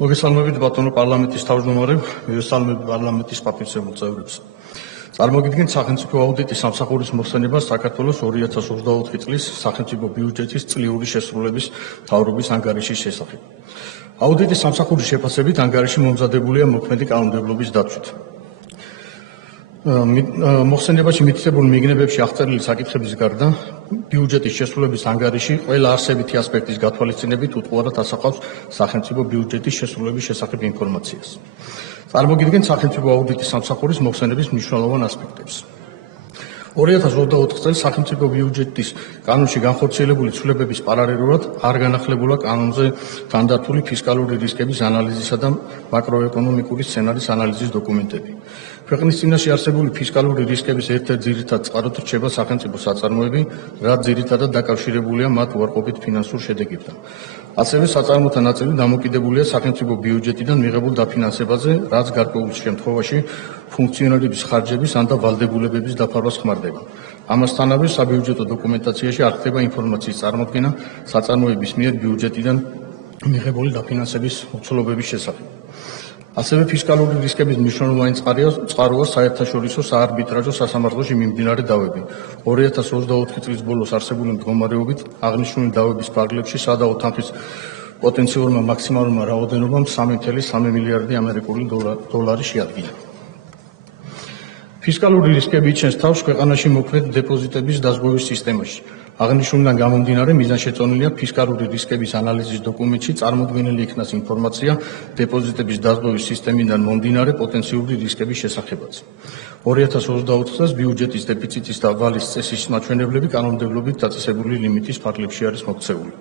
მოგესალმებით ბატონო პარლამენტის თავმჯდომარე, მოგესალმებით პარლამენტის პატივცემულ წევრებს. Წარმოგიდგენთ სახელმწიფო აუდიტის სამსახურის მოხსენება საქართველოს 2024 წლის სახელმწიფო ბიუჯეტის წლიური შესრულების მთავრობის ანგარიშის შესახებ. აუდიტის სამსახურის შეფასებით ანგარიში მომზადებულია მოქმედი კანონმდებლობის დაცვით. მოხსენებაში მითითებული მიგნებებში აღწერილი საკითხების გარდა ბიუჯეტის შესრულების ანგარიში ყველა არსებითი ასპექტის გათვალისწინებით უტყუარად ასახავს სახელმწიფო ბიუჯეტის შესრულების შესახებ ინფორმაციას. წარმოგიდგენთ სახელმწიფო აუდიტის სამსახურის მოხსენების მნიშვნელოვან ასპექტებს. 2024 წელს სახელმწიფო ბიუჯეტის კანონში განხორციელებული ცვლილებების პარალელურად არ განახლებულა კანონზე თანდართული ფისკალური რისკების ანალიზისა და მაკროეკონომიკური სცენარის ანალიზის დოკუმენტები. ქვეყნის წინაშე არსებული ფისკალური რისკების ერთ-ერთ ძირითად წყაროდ რჩება სახელმწიფო საწარმოები, რაც ძირითადად დაკავშირებულია მათ უარყოფით ფინანსურ შედეგებთან. ასევე საწარმოთა ნაწილი დამოკიდებულია სახელმწიფო ბიუჯეტიდან მიღებულ დაფინანსებაზე, რაც გარკვეულ შემთხვევაში ფუნქციონერების ხარჯების ან და ვალდებულებების დაფარვას ხმარდება. ამასთანავე საბიუჯეტო დოკუმენტაციაში არ ხდება ინფორმაციის წარმოდგენა საწარმოების მიერ ბიუჯეტიდან მიღებული დაფინანსების მოცულობების შესახებ. ასევე ფისკალური რისკების მნიშვნელოვანი წყაროა საერთაშორისო საარბიტრაჟო სასამართლოში მიმდინარე დავები. 2024 წლის ბოლოს არსებული მდგომარეობით აღნიშნული დავების ფარგლებში სადაო თანხის პოტენციურმა მაქსიმალურმა რაოდენობამ 3,3 მილიარდი ამერიკული დოლარი შეადგინა. ფისკალური რისკები იჩენს თავს ქვეყანაში მოქმედ დეპოზიტების დაზღვევის სისტემაში. აღნიშნულიდან გამომდინარე მიზანშეწონილია ფისკალური რისკების ანალიზის დოკუმენტში წარმოდგენილი იქნას ინფორმაცია დეპოზიტების დაზღვევის სისტემიდან მომდინარე პოტენციური რისკების შესახებაც. 2024 წელს ბიუჯეტის დეფიციტის და ვალის წესის მაჩვენებლები კანონმდებლობით დაწესებული ლიმიტის ფარგლებში არის მოქცეული.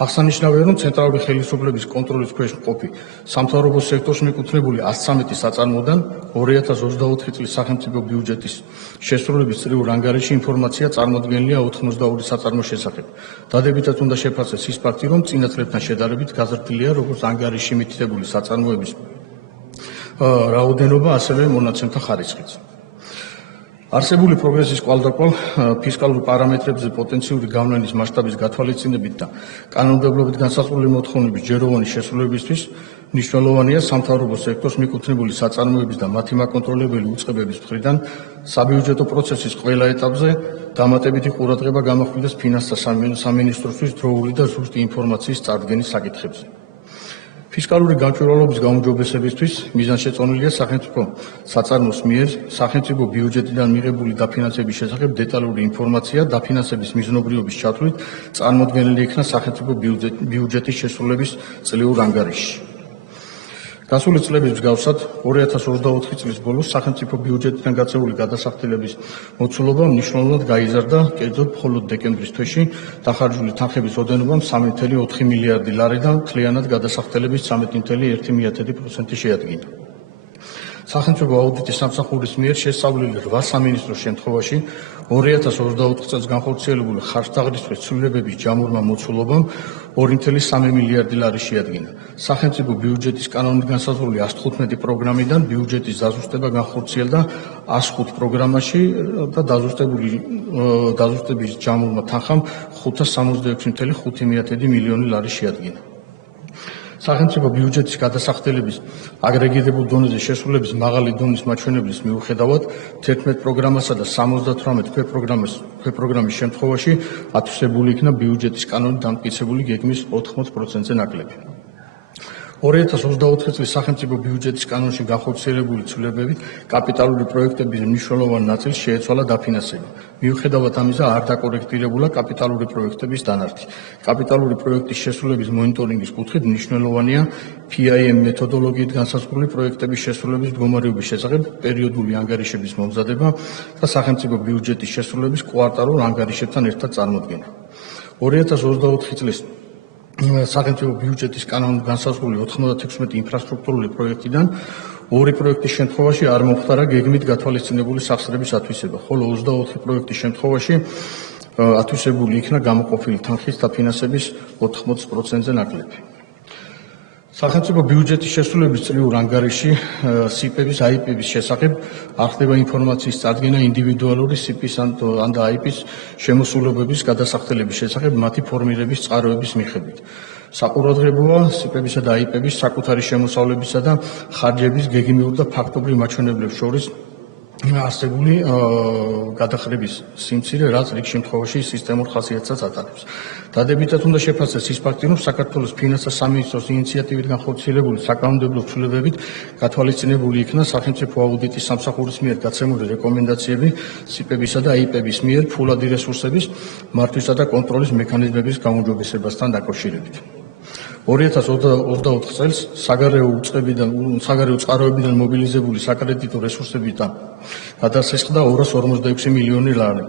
აღსანიშნავია, რომ ცენტრალური ხელისუფლების კონტროლის ქვეშ მყოფი სამთავრობო სექტორს მიკუთვნებული 113 საწარმოდან 2024 წლის სახელმწიფო ბიუჯეტის შესრულების წლიურ ანგარიში ინფორმაცია წარმოდგენილია 82 საწარმოს შესახებ. დადებითად უნდა შეფასდეს ის ფაქტი, რომ წინა წლებთან შედარებით გაზრდილია როგორც ანგარიში მითითებული საწარმოების რაოდენობა, ასევე მონაცემთა ხარისხიც. არსებული პროგრესის კვალდაკვალ ფისკალურ პარამეტრებზე პოტენციური გავლენის მასშტაბის გათვალისწინებით და კანონმდებლობით განსაზღვრული მოთხოვნების ჯეროვანი შესრულებისთვის მნიშვნელოვანია სამთავრობო სექტორს მიკუთვნებული საწარმოების და მათი მაკონტროლებელი უწყებების მხრიდან საბიუჯეტო პროცესის ყველა ეტაპზე დამატებითი ყურადღება გამახვილდეს ფინანსთა სამინისტროსთვის დროული და ზუსტი ინფორმაციის წარდგენის საკითხებზე. ფისკალური გამჭვირვალობის გაუმჯობესებისთვის მიზანშეწონილია სახელმწიფო საწარმოს მიერ სახელმწიფო ბიუჯეტიდან მიღებული დაფინანსების შესახებ დეტალური ინფორმაცია დაფინანსების მიზნობრიობის ჩათვლით წარმოდგენილი იქნა სახელმწიფო ბიუჯეტის შესრულების წლიურ ანგარიშში. გასული წლების მსგავსად 2024 წლის ბოლოს სახელმწიფო ბიუჯეტიდან გაწეული გადასახდელების მოცულობა მნიშვნელოვნად გაიზარდა, კერძოდ მხოლოდ დეკემბრის თვეში დახარჯული თანხების ოდენობამ 3,4 მილიარდი ლარი და მთლიანად გადასახდელების 13,1% შეადგინა. სახელმწიფო აუდიტის სამსახურის მიერ შესწავლილი 8 სამინისტროს შემთხვევაში 2024 წელს განხორციელებული ხარჯთაღრიცხვის ცვლილებების ჯამურმა მოცულობამ 2,3 მილიარდი ლარი შეადგინა. სახელმწიფო ბიუჯეტის კანონით განსაზღვრული 115 პროგრამიდან ბიუჯეტის დაზუსტება განხორციელდა 105 პროგრამაში და დაზუსტების ჯამურმა თანხამ 566,5 მილიონი ლარი შეადგინა. სახელმწიფო ბიუჯეტის გადასახდელების აგრეგირებულ დონეზე შესრულების მაღალი დონის მაჩვენებლის მიუხედავად 11 პროგრამასა და 78 ქვეპროგრამის შემთხვევაში ათვისებული იქნა ბიუჯეტის კანონით დამტკიცებული გეგმის 80%-ზე ნაკლები. 2024 წლის სახელმწიფო ბიუჯეტის კანონში განხორციელებული ცვლილებებით კაპიტალური პროექტების მნიშვნელოვან ნაწილს შეეცვალა დაფინანსება. მიუხედავად ამისა, არ დაკორექტირებულა კაპიტალური პროექტების დანართი. კაპიტალური პროექტის შესრულების მონიტორინგის კუთხით მნიშვნელოვანია PIM მეთოდოლოგიით განსაზღვრული პროექტების შესრულების მდგომარეობის შესახებ პერიოდული ანგარიშების მომზადება და სახელმწიფო ბიუჯეტის შესრულების კვარტალურ ანგარიშებთან ერთად წარმოდგენა. 2024 წლის სახელმწიფო ბიუჯეტის კანონით განსაზღვრული 96 ინფრასტრუქტურული პროექტიდან 2 პროექტის შემთხვევაში არ მომხდარა გეგმით გათვალისწინებული სახსრების ათვისება, ხოლო 24 პროექტის შემთხვევაში ათვისებული იქნა გამოყოფილი თანხის დაფინანსების 80%-ზე ნაკლები. სახელმწიფო ბიუჯეტის შესრულების წლიურ ანგარიში CIP-ების, IP-ების შესახებ არ ხდება ინფორმაციის წარდგენა ინდივიდუალური CIP-ის ან IP-ის შემოსულობების გადასახდელების შესახებ მათი ფორმირების წყაროების მიხედვით. საყურადღებოა სიპებისა და აიპების საკუთარი შემოსავლებისა და ხარჯების გეგმიურ და ფაქტობრივ მაჩვენებლებს შორის არსებული გადახრების სიმცირე, რაც რიგ შემთხვევაში სისტემურ ხასიათსაც ატარებს. დადებითად უნდა შეფასდეს ის ფაქტი, რომ საქართველოს ფინანსთა სამინისტროს ინიციატივით განხორციელებული საკანონმდებლო ცვლილებებით გათვალისწინებული იქნა სახელმწიფო აუდიტის სამსახურის მიერ გაცემული რეკომენდაციები სიპებისა და აიპების მიერ ფულადი რესურსების მართვისა და კონტროლის მექანიზმების გაუმჯობესებასთან დაკავშირებით. 2024 წელს საგარეო წყაროებიდან მობილიზებული საკრედიტო რესურსებიდან გადასესხდა 246 მილიონი ლარი.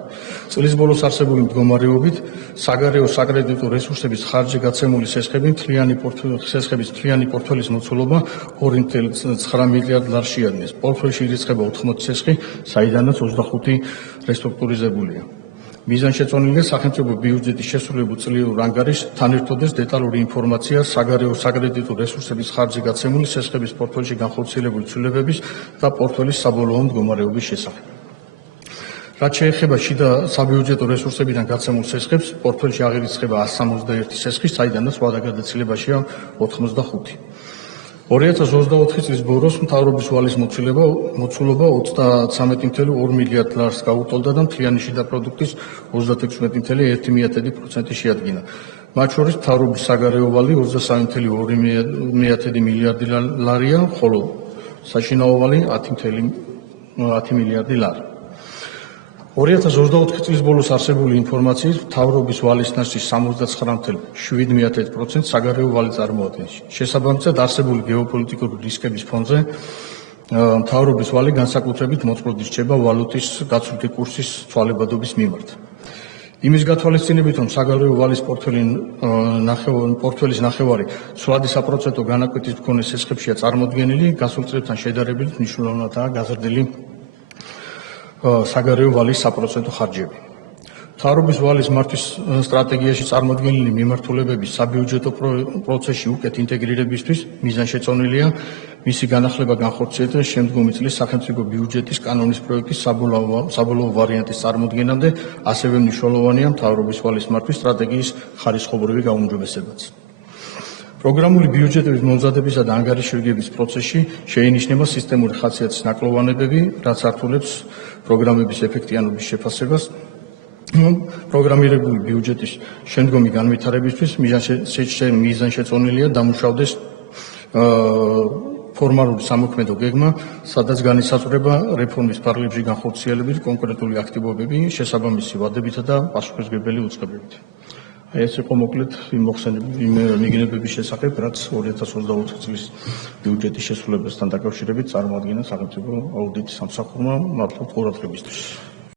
წლის ბოლოს არსებული მდგომარეობით საგარეო საკრედიტო რესურსების ხარჯზე გაცემული სესხების მთლიანი პორტფელის მოცულობა 2.9 მილიარდ ლარს შეადგენს. პორტფელში ირიცხება 80 სესხი, საიდანაც 25 რესტრუქტურიზებულია. მიზანშეწონილია სახელმწიფო ბიუჯეტის შესრულებულ წლიურ ანგარიშთან ერთოდეს დეტალური ინფორმაცია საგარეო საკრედიტო რესურსების ხარჯზე გაცემული სესხების პორტფელში განხორციელებული ცვლილებების და პორტფელის საბოლოო მდგომარეობის შესახებ. რაც შეეხება შიდა საბიუჯეტო რესურსებიდან გაცემულ სესხებს, პორტფელში აღირიცხება 161 სესხი, საიდანაც ვადა გადაცილებაშია 85. 2024 წლის ბოლოს მთავრობის ვალის მოცულობა 33.2 მილიარდ ლარს გაუტოლდა და მთლიანი შიდა პროდუქტის 36.1% შეადგინა. მათ შორის მთავრობის საგარეო ვალი 23.2 მილიარდი ლარია, ხოლო საშინაო ვალი 10 მილიარდი ლარი. 2024 წლის ბოლოს არსებული ინფორმაციით მთავრობის ვალის ნაშთის 79.7% საგარეო ვალი წარმოადგენს. შესაბამისად, არსებული გეოპოლიტიკური რისკების ფონზე მთავრობის ვალი განსაკუთრებით მოწყვლად რჩება ვალუტის გაცვლითი კურსის ცვალებადობის მიმართ. იმის გათვალისწინებით, რომ საგარეო ვალის პორტფელის ნახევარი ცვლადი საპროცენტო განაკვეთის მქონე სესხებშია წარმოდგენილი, გასულ წლებთან შედარებით მნიშვნელოვნადაა გაზრდილი საგარეო ვალის საპროცენტო ხარჯები. მთავრობის ვალის მართვის სტრატეგიაში წარმოდგენილი მიმართულებების საბიუჯეტო პროცესში უკეთ ინტეგრირებისთვის მიზანშეწონილია მისი განახლება განხორციელდეს შემდგომი წლის სახელმწიფო ბიუჯეტის კანონის პროექტის საბოლოო ვარიანტის წარმოდგენამდე, ასევე მნიშვნელოვანია მთავრობის ვალის მართვის სტრატეგიის ხარისხობრივი გაუმჯობესებაც. პროგრამული ბიუჯეტების მომზადებისა და ანგარიშგების პროცესში შეინიშნება სისტემური ხასიათის ნაკლოვანებები, რაც ართულებს პროგრამების ეფექტიანობის შეფასებას. პროგრამირებული ბიუჯეტის შემდგომი განვითარებისთვის მიზანშეწონილია დამუშავდეს ფორმალური სამოქმედო გეგმა, სადაც განისაზღვრება რეფორმის ფარგლებში განხორციელების კონკრეტული აქტივობები, შესაბამისი ვადებითა და პასუხისმგებელი უწყებებით. ეს იყო მოკლედ იმ მიგნებების შესახებ, რაც 2024 წლის ბიუჯეტის შესრულებასთან დაკავშირებით წარმოადგენს სახელმწიფო აუდიტის სამსახურმა მართლაც ყურადღებისთვის.